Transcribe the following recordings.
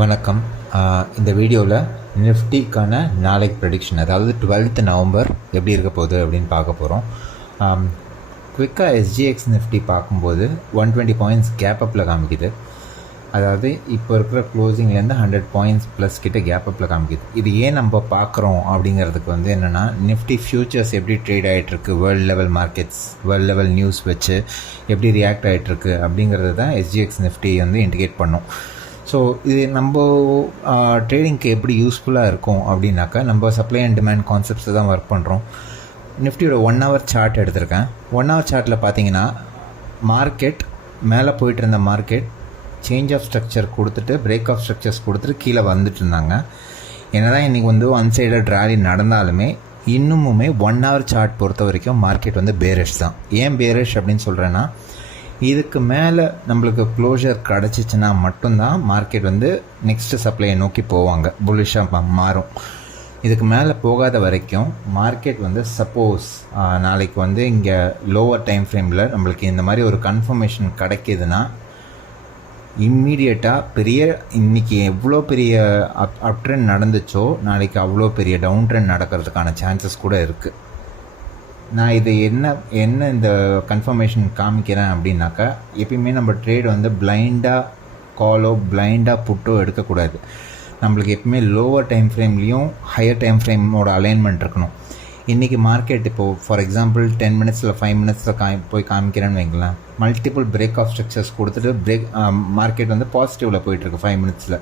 வணக்கம். இந்த வீடியோவில் நிஃப்டிக்கான நாளைக்கு ப்ரெடிக்ஷன், அதாவது 12th நவம்பர் எப்படி இருக்க போகுது அப்படின்னு பார்க்க போகிறோம். குவிக்காக எஸ்ஜிஎக்ஸ் நிஃப்டி பார்க்கும்போது 120 பாயிண்ட்ஸ் கேப் அப்பில் காமிக்குது. அதாவது இப்போ இருக்கிற க்ளோசிங்லேருந்து 100 பாயிண்ட்ஸ் ப்ளஸ் கிட்ட கேப் அப்பில் காமிக்குது. இது ஏன் நம்ம பார்க்குறோம் அப்படிங்கிறதுக்கு என்னென்னா, நிஃப்டி ஃப்யூச்சர்ஸ் எப்படி ட்ரேட் ஆகிட்டுருக்கு, world level markets, world level news வச்சு எப்படி ரியாக்ட் ஆகிட்டுருக்கு அப்படிங்கிறது தான் எஸ்ஜிஎக்ஸ் நிஃப்டி இண்டிகேட் பண்ணும். ஸோ இது நம்ம ட்ரேடிங்க்கு எப்படி யூஸ்ஃபுல்லாக இருக்கும் அப்படின்னாக்கா, நம்ம சப்ளை அண்ட் டிமாண்ட் கான்செப்ட்ஸை தான் ஒர்க் பண்ணுறோம். நிஃப்டியோட 1 hour சார்ட் எடுத்திருக்கேன். 1 hour சார்ட்டில் பார்த்தீங்கன்னா, மார்க்கெட் மேலே போயிட்டு இருந்த மார்க்கெட் சேஞ்ச் ஆஃப் ஸ்ட்ரக்சர் கொடுத்துட்டு, பிரேக் ஆஃப் ஸ்ட்ரக்சர்ஸ் கொடுத்துட்டு கீழே வந்துட்டு இருந்தாங்க. என்ன தான் இன்றைக்கி ஒன் சைடட் ரேலி நடந்தாலுமே இன்னுமுமே 1 hour சார்ட் பொறுத்த வரைக்கும் மார்க்கெட் பேரிஷ் தான். ஏன் பேரிஷ் அப்படின்னு சொல்கிறேன்னா, இதுக்கு மேலே நம்மளுக்கு க்ளோஷர் கிடச்சிச்சின்னா மட்டும்தான் மார்க்கெட் நெக்ஸ்ட்டு சப்ளையை நோக்கி போவாங்க, புல்லிஷாக மாறும். இதுக்கு மேலே போகாத வரைக்கும் மார்க்கெட் சப்போஸ் நாளைக்கு இங்கே லோவர் டைம் ஃப்ரேமில் நம்மளுக்கு இந்த மாதிரி ஒரு கன்ஃபர்மேஷன் கிடைக்கிதுன்னா, இம்மீடியட்டாக இன்றைக்கி எவ்வளோ பெரிய அப் ட்ரெண்ட் நடந்துச்சோ நாளைக்கு அவ்வளோ பெரிய டவுன் ட்ரெண்ட் நடக்கிறதுக்கான சான்சஸ் கூட இருக்குது. நான் இது என்ன இந்த கன்ஃபர்மேஷன் காமிக்கிறேன் அப்படின்னாக்கா, எப்பயுமே நம்ம ட்ரேட் பிளைண்டாக காலோ பிளைண்டாக புட்டோ எடுக்கக்கூடாது. நம்மளுக்கு எப்பவுமே லோவர் டைம் ஃப்ரேம்லேயும் ஹையர் டைம் ஃப்ரேமோட அலைன்மெண்ட் இருக்கணும். இன்றைக்கி மார்க்கெட் இப்போது ஃபார் எக்ஸாம்பிள் 10 minutesல 5 minutesல போய் காமிக்கிறேன்னு வைங்களேன், மல்டிபிள் பிரேக் ஆஃப் ஸ்ட்ரக்சர்ஸ் கொடுத்துட்டு மார்க்கெட் பாசிட்டிவில் போயிட்டுருக்கு 5 minutesல.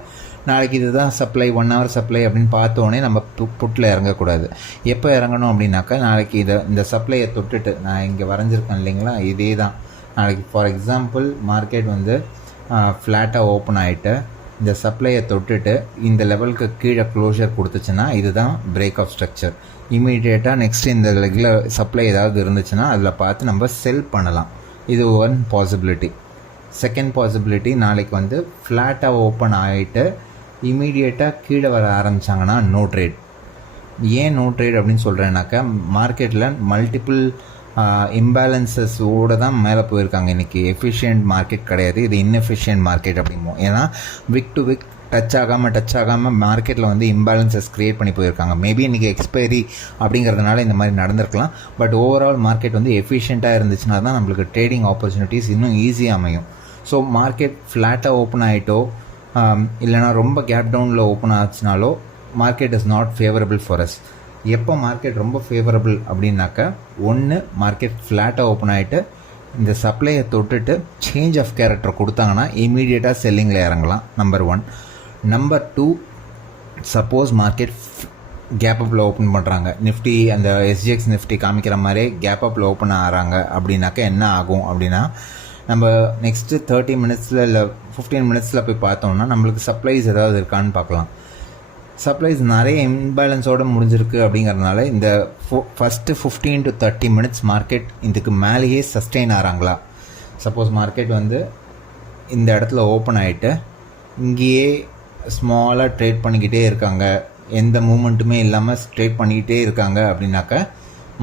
நாளைக்கு இதுதான் சப்ளை, 1 hour சப்ளை அப்படின்னு பார்த்தோன்னே நம்ம புட்டில் இறங்கக்கூடாது. எப்போ இறங்கணும் அப்படின்னாக்கா, நாளைக்கு இந்த சப்ளையை தொட்டுட்டு, நான் இங்கே வரைஞ்சிருக்கேன் இல்லைங்களா, இதே தான். நாளைக்கு ஃபார் எக்ஸாம்பிள் மார்க்கெட் ஃப்ளாட்டாக ஓப்பன் ஆகிட்டு இந்த சப்ளையை தொட்டுட்டு இந்த லெவலுக்கு கீழே க்ளோஷர் கொடுத்துச்சுன்னா இதுதான் பிரேக் ஆஃப் ஸ்ட்ரக்சர். இமீடியட்டாக நெக்ஸ்ட் இந்த ரெகுலர் சப்ளை ஏதாவது இருந்துச்சுன்னா அதில் பார்த்து நம்ம செல் பண்ணலாம். இது ஒன் பாசிபிலிட்டி. செகண்ட் பாசிபிலிட்டி, நாளைக்கு ஃப்ளாட்டாக ஓப்பன் ஆகிட்டு இமீடியட்டாக கீழே வர ஆரம்பித்தாங்கன்னா நோ ட்ரேட். ஏன் நோ ட்ரேட் அப்படின்னு சொல்கிறேன்னாக்கா, மார்க்கெட்டில் மல்டிபிள் இம்பேலன்சஸோடு தான் மேலே போயிருக்காங்க. இன்றைக்கி எஃபிஷியன்ட் மார்க்கெட் கிடையாது, இது இன்எஃபிஷியன்ட் மார்க்கெட் அப்படிம்போம். ஏன்னா விக் டு விக் டச் ஆகாமல் மார்க்கெட்டில் இம்பேலன்சஸ் க்ரியேட் பண்ணி போயிருக்காங்க. மேபி இன்றைக்கி எக்ஸ்பைரி அப்படிங்கிறதுனால இந்த மாதிரி நடந்திருக்கலாம். பட் ஓவரால் மார்க்கெட் எஃபிஷியண்ட்டாக இருந்துச்சுன்னா தான் நம்மளுக்கு ட்ரேடிங் ஆப்பர்ச்சுனிட்டிஸ் இன்னும் ஈஸியாக அமையும். ஸோ மார்க்கெட் ஃப்ளாட்டாக ஓப்பன் ஆகிட்டோ இல்லைனா ரொம்ப கேப் டவுனில் ஓப்பன் ஆச்சுனாலோ market is not favourable for us. எப்போ மார்க்கெட் ரொம்ப ஃபேவரபிள் அப்படின்னாக்கா, ஒன்று மார்க்கெட் ஃப்ளாட்டாக ஓப்பன் ஆகிட்டு இந்த சப்ளையை தொட்டுட்டு சேஞ்ச் ஆஃப் கேரக்டர் கொடுத்தாங்கன்னா இமீடியட்டாக செல்லிங்கில் இறங்கலாம், number 1. Number 2, suppose market gap அப்பில் ஓப்பன் பண்ணுறாங்க, நிஃப்டி அந்த எஸ்ஜிஎக்ஸ் நிஃப்டி காமிக்கிற மாதிரியே கேப் அப்பில் ஓப்பன் ஆகிறாங்க அப்படின்னாக்கா என்ன ஆகும் அப்படின்னா, நம்ம நெக்ஸ்ட்டு 30 minutesல இல்லை 15 minutesல போய் பார்த்தோம்னா நம்மளுக்கு சப்ளைஸ் ஏதாவது இருக்கான்னு பார்க்கலாம். சப்ளைஸ் நிறைய இம்பேலன்ஸோடு முடிஞ்சிருக்கு அப்படிங்கிறதுனால இந்த ஃபஸ்ட்டு 15 to 30 minutes மார்க்கெட் இதுக்கு மேலேயே சஸ்டெயின் ஆகிறாங்களா. சப்போஸ் மார்க்கெட் இந்த இடத்துல ஓப்பன் ஆகிட்டு இங்கேயே ஸ்மாலாக ட்ரேட் பண்ணிக்கிட்டே இருக்காங்க, எந்த மூமெண்ட்டுமே இல்லாமல் ட்ரேட் பண்ணிக்கிட்டே இருக்காங்க அப்படின்னாக்கா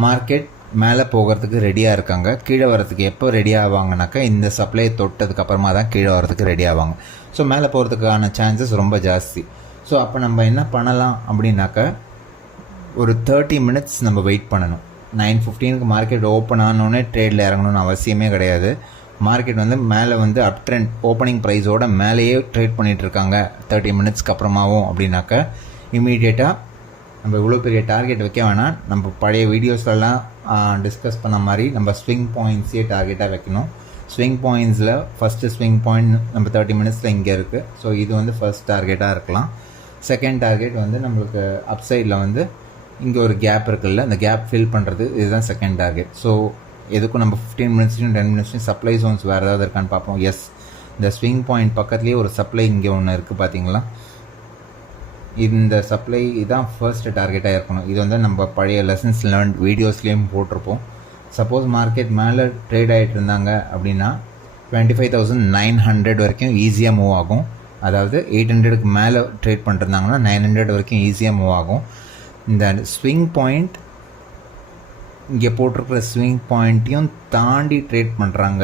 மார்க்கெட் மேலே போகிறதுக்கு ரெடியாக இருக்காங்க. கீழே வரதுக்கு எப்போ ரெடி ஆவாங்கனாக்கா, இந்த சப்ளையை தொட்டதுக்கப்புறமா தான் கீழே வரதுக்கு ரெடி ஆவாங்க. ஸோ மேலே போகிறதுக்கான சான்சஸ் ரொம்ப ஜாஸ்தி. ஸோ அப்போ நம்ம என்ன பண்ணலாம் அப்படின்னாக்கா, ஒரு 30 minutes நம்ம வெயிட் பண்ணணும். 9:15 மார்க்கெட் ஓப்பன் ஆனோடனே ட்ரேடில் இறங்கணும்னு அவசியமே கிடையாது. மார்க்கெட் மேலே அப் ட்ரெண்ட் ஓப்பனிங் ப்ரைஸோட மேலேயே ட்ரேட் பண்ணிகிட்டு இருக்காங்க 30 minutesக்கு அப்புறமாவும் அப்படின்னாக்கா, இமீடியட்டாக நம்ம இவ்வளோ பெரிய டார்கெட் வைக்க வேணாம். நம்ம பழைய வீடியோஸ்லாம் டிஸ்கஸ் பண்ண மாதிரி நம்ம ஸ்விங் பாயிண்ட்ஸே டார்கெட்டாக வைக்கணும். ஸ்விங் பாயிண்ட்ஸில் ஃபஸ்ட்டு ஸ்விங் பாயிண்ட் நம்ம 30 minutesல இங்கே இருக்குது. ஸோ இது ஃபர்ஸ்ட் டார்கெட்டாக இருக்கலாம். செகண்ட் டார்கெட் நம்மளுக்கு அப் சைடில் இங்கே ஒரு கேப் இருக்குல்ல, அந்த கேப் ஃபில் பண்ணுறது, இதுதான் செகண்ட் டார்கெட். ஸோ எதுக்கும் நம்ம 15 minutesலையும் 10 minutesலையும் சப்ளை ஜோன்ஸ் வேறு ஏதாவது இருக்கான்னு பார்ப்போம். எஸ், இந்த ஸ்விங் பாயிண்ட் பக்கத்துலேயே ஒரு சப்ளை இங்கே ஒன்று இருக்குது பார்த்தீங்களா. இந்த சப்ளை இதுதான் ஃபர்ஸ்ட் டார்கெட்டாக இருக்கணும். இது நம்ம பழைய லெசன்ஸ் லேர்ன் வீடியோஸ்லேயும் போட்டிருப்போம். சப்போஸ் மார்க்கெட் மேலே ட்ரேட் ஆகிட்டு இருந்தாங்க அப்படின்னா 25,900 வரைக்கும் ஈஸியாக மூவ் ஆகும். அதாவது 800க்கு மேலே ட்ரேட் பண்ணிருந்தாங்கன்னா 900 வரைக்கும் ஈஸியாக மூவ் ஆகும். இந்த ஸ்விங் பாயிண்ட் இங்கே போட்டிருக்கிற ஸ்விங் பாயிண்ட்டையும் தாண்டி ட்ரேட் பண்ணுறாங்க,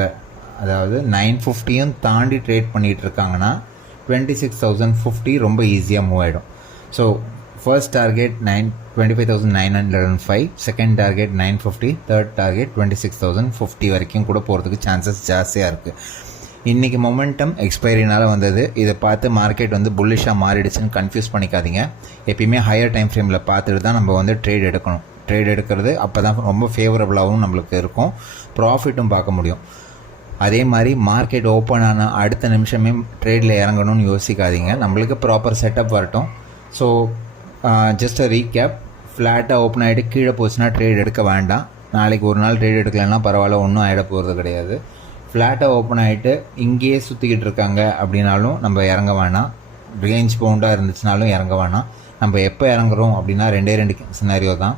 அதாவது 950யும் தாண்டி ட்ரேட் பண்ணிகிட்டு இருக்காங்கன்னா 26,050 ரொம்ப ஈஸியாக மூவ் ஆகிடும். So first target 25,905, second target 950, third target 26,050 வரைக்கும் கூட போகிறதுக்கு சான்சஸ் ஜாஸ்தியாக இருக்குது. இன்றைக்கி மொமெண்டம் எக்ஸ்பைரினால் வந்தது. இதை பார்த்து மார்க்கெட் வந்து புல்லிஷாக மாறிடுச்சுன்னு கன்ஃபியூஸ் பண்ணிக்காதீங்க. எப்பயுமே ஹையர் டைம் ஃப்ரேமில் பார்த்துட்டு தான் நம்ம வந்து ட்ரேட் எடுக்கணும். ட்ரேட் எடுக்கிறது அப்போ தான் ரொம்ப ஃபேவரபுளாகவும் நம்மளுக்கு இருக்கும், ப்ராஃபிட்டும் பார்க்க முடியும். அதே மாதிரி மார்க்கெட் ஓப்பன் ஆன அடுத்த நிமிஷமே ட்ரேடில் இறங்கணும்னு யோசிக்காதீங்க. நம்மளுக்கு ப்ராப்பர் செட்டப் வரட்டும். ஸோ ஜஸ்ட் ரீகேப், ஃப்ளாட்டாக ஓப்பன் ஆகிட்டு கீழே போச்சுன்னா ட்ரேட் எடுக்க வேண்டாம். நாளைக்கு ஒரு நாள் ட்ரேட் எடுக்கலைன்னா பரவாயில்ல, ஒன்றும் ஆகிட போகிறது கிடையாது. ஃப்ளாட்டாக ஓப்பன் ஆகிட்டு இங்கேயே சுற்றிக்கிட்டு இருக்காங்க அப்படின்னாலும் நம்ம இறங்க வேணாம். ரேஞ்ச் பவுண்டாக இருந்துச்சுனாலும் இறங்க வேணாம். நம்ம எப்போ இறங்குறோம் அப்படின்னா ரெண்டு சினாரியோ தான்.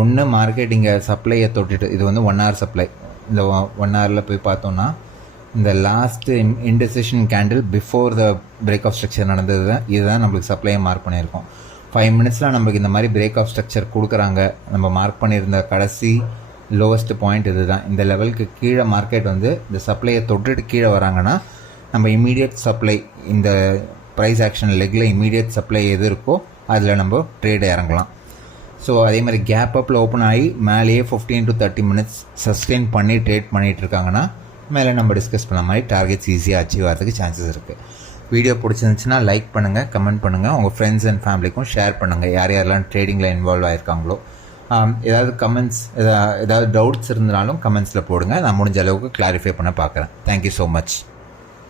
ஒன்று, மார்க்கெட் இங்கே சப்ளையை தொட்டுட்டு, இது வந்து 1 hour சப்ளை, இந்த 1 hourல போய் பார்த்தோன்னா இந்த last indecision candle before the break of structure நடந்தது தான். இதுதான் நம்மளுக்கு சப்ளையை மார்க் பண்ணியிருக்கோம். 5 minutesல நம்மளுக்கு இந்த மாதிரி பிரேக் ஆஃப் ஸ்ட்ரக்சர் கொடுக்குறாங்க. நம்ம மார்க் பண்ணியிருந்த கடைசி லோவஸ்ட் பாயிண்ட் இது தான். இந்த லெவலுக்கு கீழே மார்க்கெட் வந்து இந்த சப்ளையை தொட்டுட்டு கீழே வராங்கன்னா நம்ம இமீடியட் சப்ளை, இந்த ப்ரைஸ் ஆக்ஷன் லெக்கில் இமீடியட் சப்ளை எது இருக்கோ அதில் நம்ம ட்ரேட் இறங்கலாம். ஸோ அதே மாதிரி கேப் அப்பில் ஓப்பன் ஆகி மேலேயே 15 to 30 minutes சஸ்டெயின் பண்ணி ட்ரேட் பண்ணிகிட்டு இருக்காங்கன்னா மேலே நம்ம டிஸ்கஸ் பண்ண மாதிரி டார்கெட்ஸ் ஈஸியாக அச்சீவ் ஆகிறதுக்கு சான்சஸ் இருக்குது. வீடியோ பிடிச்சிருந்துச்சுன்னா லைக் பண்ணுங்கள், கமெண்ட் பண்ணுங்கள், உங்கள் ஃப்ரெண்ட்ஸ் அண்ட் ஃபேமிலிக்கும் ஷேர் பண்ணுங்கள், யார் யாரெல்லாம் ட்ரேடிங்கில் இன்வால்வ் ஆகிருக்காங்களோ. ஏதாவது கமெண்ட்ஸ், ஏதாவது டவுட்ஸ் இருந்தாலும் கமெண்ட்ஸில் போடுங்க. நான் முடிஞ்ச அளவுக்கு கிளாரிஃபை பண்ண பார்க்குறேன். Thank you so much.